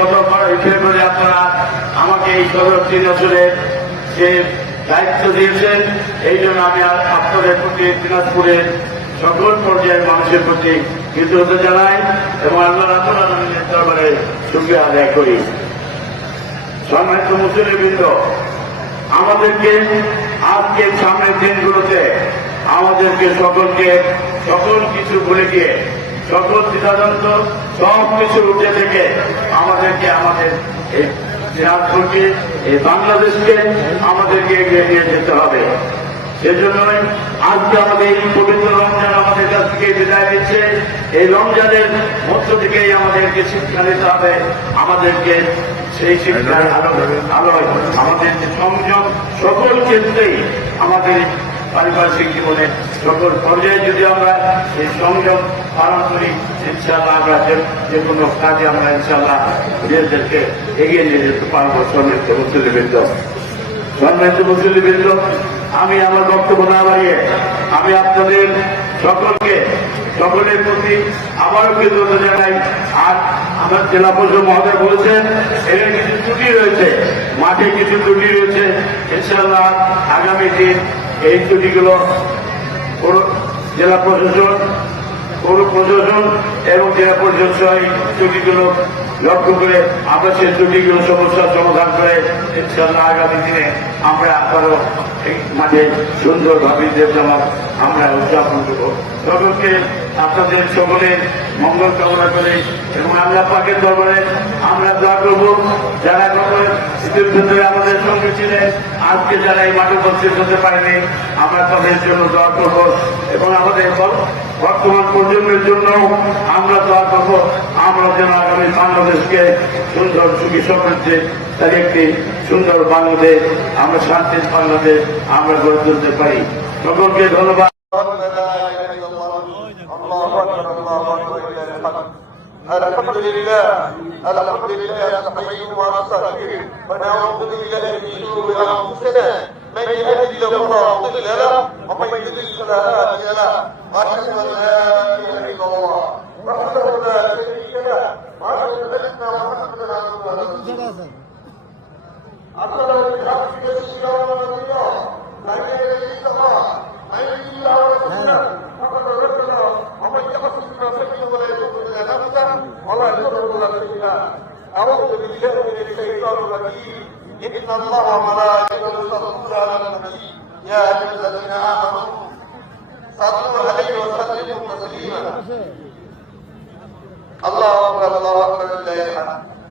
গত ফেব্রুয়ারি আপনারা আমাকে এই সদর 3 আসনের যে দায়িত্ব দিয়েছেন, এই জন্য আমি আপনাদের প্রতি দিনাজপুরের সকল পর্যায়ের মানুষের প্রতি কৃতজ্ঞতা জানাই এবং আল্লাহ রাব্বুল আলামিনের দরবারে শুকরিয়া আদায় করি। সম্মানিত মুসলিমবৃন্দ, আমাদেরকে আজকে সামনের দিনগুলোতে আমাদেরকে সকলকে সকল কিছু ভুলে গিয়ে সকল সিদ্ধান্ত সব কিছু উঠে থেকে আমাদেরকে আমাদের এই দিনাজপুরকে এই বাংলাদেশকে আমাদেরকে এগিয়ে নিয়ে যেতে হবে। সেজন্যই আজকে আমাদের এই পবিত্র রমজান আমাদের কাছ থেকে বিদায় দিচ্ছে। এই রমজানের মধ্য থেকেই আমাদেরকে শিক্ষা নিতে হবে, আমাদেরকে সেই শিক্ষার আলোয় আমাদের সংযম সকল ক্ষেত্রেই আমাদের পারিপার্শ্বিক জীবনে সকল পর্যায়ে যদি আমরা এই সংযম পালন করি, ইনশাআল্লাহ আমরা যে কোনো কাজে আমরা ইনশাআল্লাহ নিজেদেরকে এগিয়ে নিয়ে যেতে পারবো। সম্মানিত মুসলিমবৃন্দ, আমি আমার বক্তব্য না বাড়িয়ে আমি আপনাদের সকলের প্রতি আবারও কৃতজ্ঞতা জানাই। আর আমার জেলা পরিষদ মহোদয় বলেছেন এর কিছু ত্রুটি রয়েছে, মাঠে কিছু ত্রুটি রয়েছে। ইনশাআল্লাহ আগামী দিন এই ত্রুটিগুলো জেলা প্রশাসন, পৌর প্রশাসন এবং জেলা পরিষদ সহ এই ত্রুটিগুলো লক্ষ্য করে আমরা সেই ত্রুটিগুলো সমস্যার সমাধান করে ইনশাআল্লাহ আগামী দিনে আমরা আবারও এই মাঠে সুন্দরভাবে দেবনামাজ আমরা উদযাপন করব। সকলকে আপনাদের সকলের মঙ্গল কামনা করে এবং আল্লাহ পাকের দরবারে আমরা দোয়া করব, যারা ইতিমধ্যে আমাদের সঙ্গে ছিলেন, আজকে যারা এই মাঠে উপস্থিত হতে পারেনি, আমরা তাদের জন্য দোয়া করব এবং আমাদের বর্তমান প্রজন্মের জন্য আমরা দোয়া করব, আমরা যেন আগামী বাংলাদেশকে সুন্দর সুখী সমৃদ্ধি তার একটি সুন্দর বাংলাদেশ, আমরা শান্তির বাংলাদেশ আমরা গড়ে তুলতে পারি। সকলকে ধন্যবাদ। الحمد لله نستعين ونستغفر ونعوذ بالله من شرور انفسنا من يهد الله فلا مضل له ومن يضلل فلا هادي له واشهد ان لا اله الا الله وحده لا شريك له واشهد ان محمدا عبده ورسوله أرسله بالحق بشيرا ونذيرا بين يدي السماء من يطع الله ورسوله فقد رشد ومن يعص بنفسه ولا يضر نفسه ولا يضر شيئا. أعوذ بالله من الشيطان الرجيم. إن الله وملائكته يصلون على النبي يا أيها الذين آمنوا صلوا عليه وسلموا تسليما. الله أكبر الله أكبر لله الحمد.